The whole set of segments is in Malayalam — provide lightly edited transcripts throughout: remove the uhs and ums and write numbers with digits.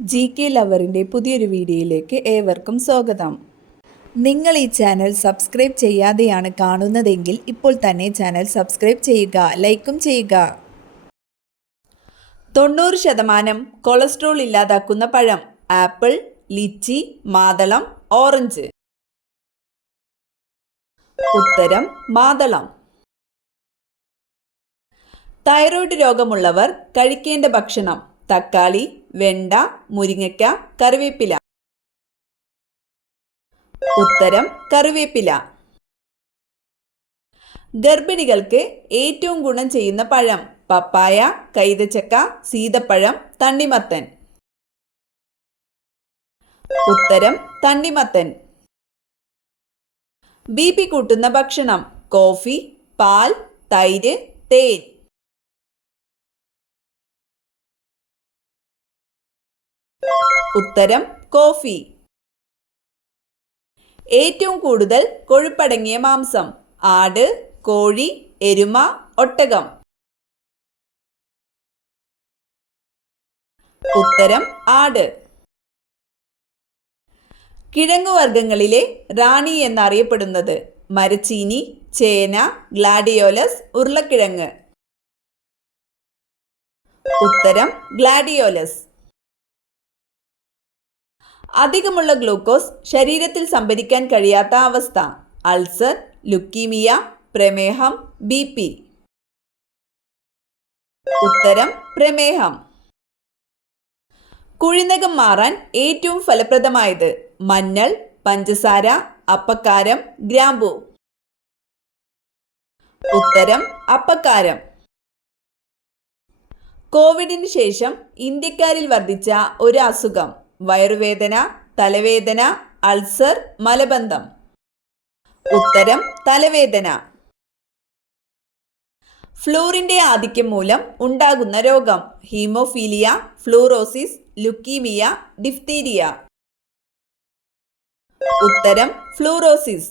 GK ലവറിൻ്റെ പുതിയൊരു വീഡിയോയിലേക്ക് ഏവർക്കും സ്വാഗതം. നിങ്ങൾ ഈ ചാനൽ സബ്സ്ക്രൈബ് ചെയ്യാതെയാണ് കാണുന്നതെങ്കിൽ ഇപ്പോൾ തന്നെ ചാനൽ സബ്സ്ക്രൈബ് ചെയ്യുക, ലൈക്കും ചെയ്യുക. 90% കൊളസ്ട്രോൾ ഇല്ലാതാക്കുന്ന പഴം: ആപ്പിൾ, ലിച്ചി, മാതളം, ഓറഞ്ച്. ഉത്തരം മാതളം. തൈറോയ്ഡ് രോഗമുള്ളവർ കഴിക്കേണ്ട ഭക്ഷണം: തക്കാളി, വെണ്ട, മുരിങ്ങയ്ക്ക, കറിവേപ്പില. ഉത്തരം കറിവേപ്പില. ഗർഭിണികൾക്ക് ഏറ്റവും ഗുണം ചെയ്യുന്ന പഴം: പപ്പായ, കൈതച്ചക്ക, സീതപ്പഴം, തണ്ണിമത്തൻ. ഉത്തരം തണ്ണിമത്തൻ. BP കൂട്ടുന്ന ഭക്ഷണം: കോഫി, പാൽ, തൈര്, തേൻ. ഉത്തരം കോഫി. ഏറ്റവും കൂടുതൽ കൊഴുപ്പടങ്ങിയ മാംസം: ആട്, കോഴി, എരുമ, ഒട്ടകം. ഉത്തരം ആട്. കിഴങ്ങുവർഗ്ഗങ്ങളിലെ റാണി എന്നറിയപ്പെടുന്നത്: മരച്ചീനി, ചേന, ഗ്ലാഡിയോലസ്, ഉരുളക്കിഴങ്ങ്. ഉത്തരം ഗ്ലാഡിയോലസ്. അധികമുള്ള ഗ്ലൂക്കോസ് ശരീരത്തിൽ സംഭരിക്കാൻ കഴിയാത്ത അവസ്ഥ: അൾസർ, ലുക്കീമിയ, പ്രമേഹം, BP. ഉത്തരം പ്രമേഹം. കുഴിനകം മാറാൻ ഏറ്റവും ഫലപ്രദമായത്: മഞ്ഞൾ, പഞ്ചസാര, അപ്പക്കാരം, ഗ്രാമ്പൂ. ഉത്തരം അപ്പക്കാരം. കോവിഡിന് ശേഷം ഇന്ത്യക്കാരിൽ വർദ്ധിച്ച ഒരു അസുഖം: വയറുവേദന, തലവേദന, അൾസർ, മലബന്ധം. ഉത്തരം തലവേദന. ഫ്ലൂറിന്റെ ആധിക്യം മൂലം ഉണ്ടാകുന്ന രോഗം: ഹീമോഫീലിയ, ഫ്ലൂറോസിസ്, ലുക്കീമിയ, ഡിഫ്തീരിയ. ഉത്തരം ഫ്ലൂറോസിസ്.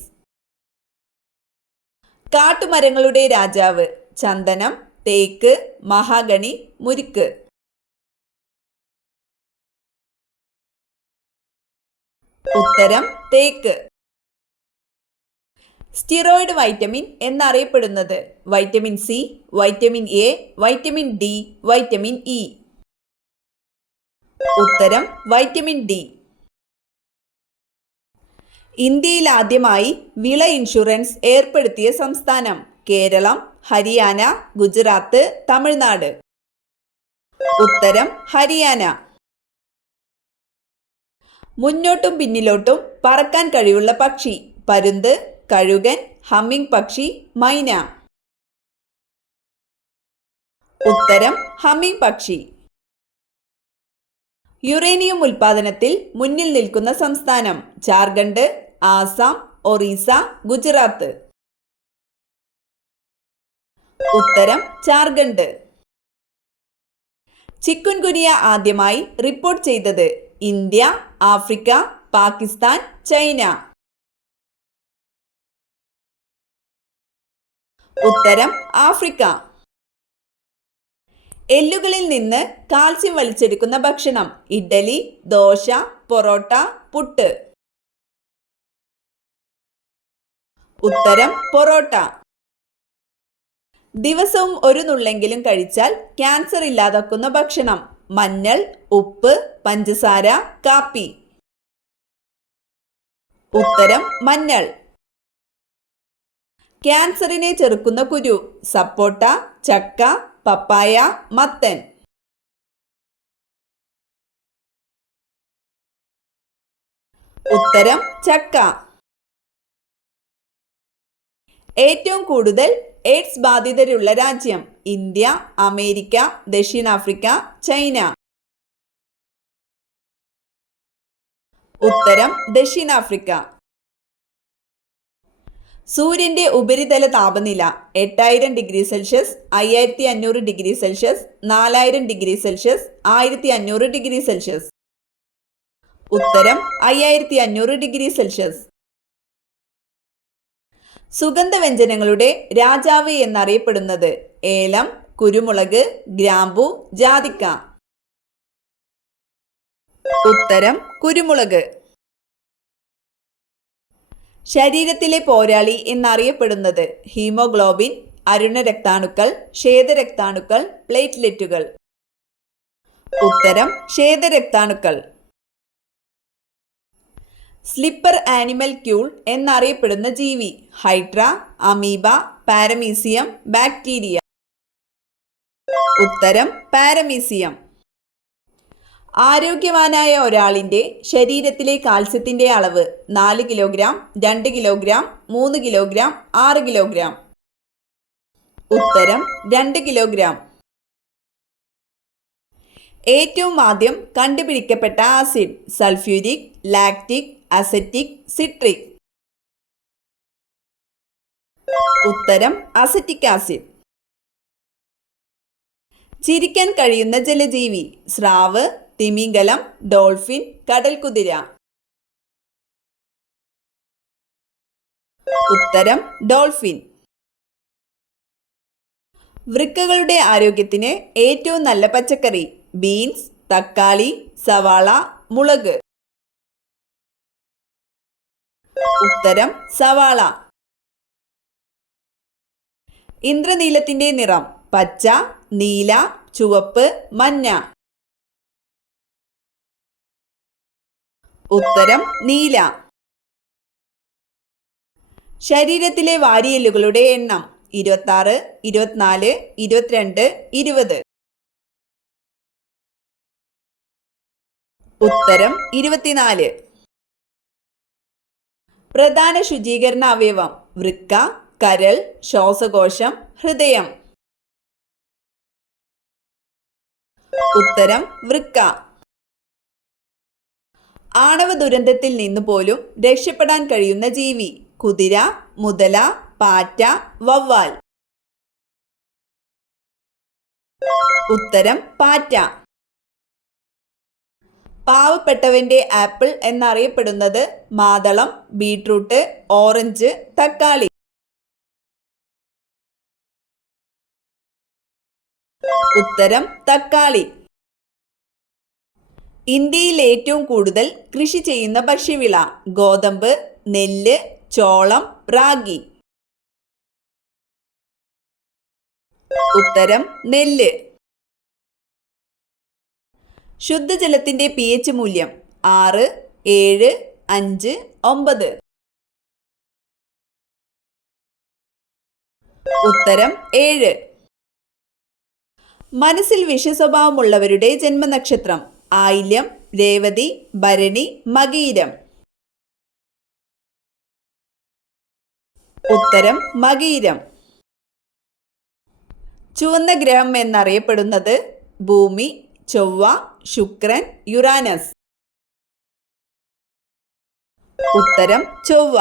കാട്ടുമരങ്ങളുടെ രാജാവ്: ചന്ദനം, തേക്ക്, മഹാഗണി, മുരിക്ക്. ഉത്തരം തേക്ക്. സ്റ്റിറോയിഡ് വൈറ്റമിൻ എന്നറിയപ്പെടുന്നത്: vitamin C, vitamin A, vitamin D, vitamin E. ഉത്തരം വൈറ്റമിൻ D. ഇന്ത്യയിൽ ആദ്യമായി വിള ഇൻഷുറൻസ് ഏർപ്പെടുത്തിയ സംസ്ഥാനം: കേരളം, ഹരിയാന, ഗുജറാത്ത്, തമിഴ്നാട്. ഉത്തരം ഹരിയാന. മുന്നോട്ടും പിന്നിലോട്ടും പറക്കാൻ കഴിവുള്ള പക്ഷി: പരുന്ത്, കഴുകൻ, ഹമ്മിങ് പക്ഷി, മൈന. ഉത്തരം ഹമ്മിങ് പക്ഷി. യുറേനിയം ഉൽപാദനത്തിൽ മുന്നിൽ നിൽക്കുന്ന സംസ്ഥാനം: ജാർഖണ്ഡ്, ആസാം, ഒറീസ, ഗുജറാത്ത്. ഉത്തരം ജാർഖണ്ഡ്. ചിക്കുൻഗുനിയ ആദ്യമായി റിപ്പോർട്ട് ചെയ്തത്: ഇന്ത്യ, ആഫ്രിക്ക, പാകിസ്ഥാൻ, ചൈന. ഉത്തരം ആഫ്രിക്ക. എല്ലുകളിൽ നിന്ന് കാൽസ്യം വലിച്ചെടുക്കുന്ന ഭക്ഷണം: ഇഡ്ഡലി, ദോശ, പൊറോട്ട, പുട്ട്. ഉത്തരം പൊറോട്ട. ദിവസവും ഒരു നുള്ളെങ്കിലും കഴിച്ചാൽ ക്യാൻസർ ഇല്ലാതാക്കുന്ന ഭക്ഷണം: മഞ്ഞൾ, ഉപ്പ്, പഞ്ചസാര, കാപ്പി. ഉത്തരം മഞ്ഞൾ. ക്യാൻസറിനെ ചെറുക്കുന്ന കുരു: സപ്പോട്ട, ചക്ക, പപ്പായ, മത്തൻ. ഉത്തരം ചക്ക. ഏറ്റവും കൂടുതൽ എയ്ഡ്സ് ബാധിതരുള്ള രാജ്യം: ഇന്ത്യ, അമേരിക്ക, ദക്ഷിണാഫ്രിക്ക, ചൈന. ഉത്തരം ദക്ഷിണാഫ്രിക്ക. സൂര്യന്റെ ഉപരിതല താപനില: 8000 degree Celsius, 5500 degree Celsius, 4000 degree Celsius, 1500 degree Celsius. ഉത്തരം 5500 ഡിഗ്രി സെൽഷ്യസ്. സുഗന്ധവ്യഞ്ജനങ്ങളുടെ രാജാവ് എന്നറിയപ്പെടുന്നത്: ഏലം, കുരുമുളക്, ഗ്രാമ്പു, ജാതിക്ക. ഉത്തരം കുരുമുളക്. ശരീരത്തിലെ പോരാളി എന്നറിയപ്പെടുന്നത് ഹീമോഗ്ലോബിൻ, അരുണരക്താണുക്കൾ, ശ്വേതരക്താണുക്കൾ, പ്ലേറ്റ്ലെറ്റുകൾ. ഉത്തരം ശ്വേതരക്താണുക്കൾ. സ്ലിപ്പർ ആനിമൽ ക്യൂൾ എന്നറിയപ്പെടുന്ന ജീവി ഹൈഡ്ര, അമീബ, പാരമീസിയം, ബാക്ടീരിയ. ഉത്തരം പാരമീസിയം. ആരോഗ്യവാനായ ഒരാളിൻ്റെ ശരീരത്തിലെ കാൽസ്യത്തിൻ്റെ അളവ് 4 കിലോഗ്രാം, 2 കിലോഗ്രാം, 3 കിലോഗ്രാം, 6 കിലോഗ്രാം. ഉത്തരം 2 കിലോഗ്രാം. ഏറ്റവും ആദ്യം കണ്ടുപിടിക്കപ്പെട്ട acid sulphuric, lactic, acetic, citric. ഉത്തരം അസറ്റിക് ആസിഡ്. ചിരിക്കാൻ കഴിയുന്ന ജലജീവി സ്രാവ്, തിമിംഗലം, ഡോൾഫിൻ, കടൽക്കുതിര. ഉത്തരം ഡോൾഫിൻ. വൃക്കകളുടെ ആരോഗ്യത്തിന് ഏറ്റവും നല്ല പച്ചക്കറി ബീൻസ്, തക്കാളി, സവാള, മുളക്. ഉത്തരം സവാള. ഇന്ദ്രനീലത്തിന്റെ നിറം പച്ച, നീല, ചുവപ്പ്, മഞ്ഞ. ഉത്തരം നീല. ശരീരത്തിലെ വാരിയെല്ലുകളുടെ എണ്ണം 26, 24, 22, 20. ഉത്തരം 24. പ്രധാന ശുചീകരണ അവയവം വൃക്ക, കരൾ, ശ്വാസകോശം, ഹൃദയം. ഉത്തരം വൃക്ക. ആണവ ദുരന്തത്തിൽ നിന്ന് പോലും രക്ഷപ്പെടാൻ കഴിയുന്ന ജീവി കുതിര, മുതല, പാറ്റ, വവ്വാൽ. ഉത്തരം പാറ്റ. പാവപ്പെട്ടവന്റെ ആപ്പിൾ എന്നറിയപ്പെടുന്നത് മാതളം, ബീട്രൂട്ട്, ഓറഞ്ച്, തക്കാളി. ഉത്തരം തക്കാളി. ഇന്ത്യയിൽ ഏറ്റവും കൂടുതൽ കൃഷി ചെയ്യുന്ന ഭക്ഷ്യവിള ഗോതമ്പ്, നെല്ല്, ചോളം, റാഗി. ഉത്തരം നെല്ല്. ശുദ്ധജലത്തിന്റെ pH മൂല്യം 6, 7, 5, 9. ഉത്തരം 7. മനസ്സിൽ വിഷസ്വഭാവമുള്ളവരുടെ ജന്മനക്ഷത്രം ആയില്യം, രേവതി, ഭരണി, മകീരം. ഉത്തരം മകീരം. ചുവന്ന ഗ്രഹം എന്നറിയപ്പെടുന്നത് ഭൂമി, ചൊവ്വ, ശുക്രൻ, യുറാനസ്. ഉത്തരം ചൊവ്വ.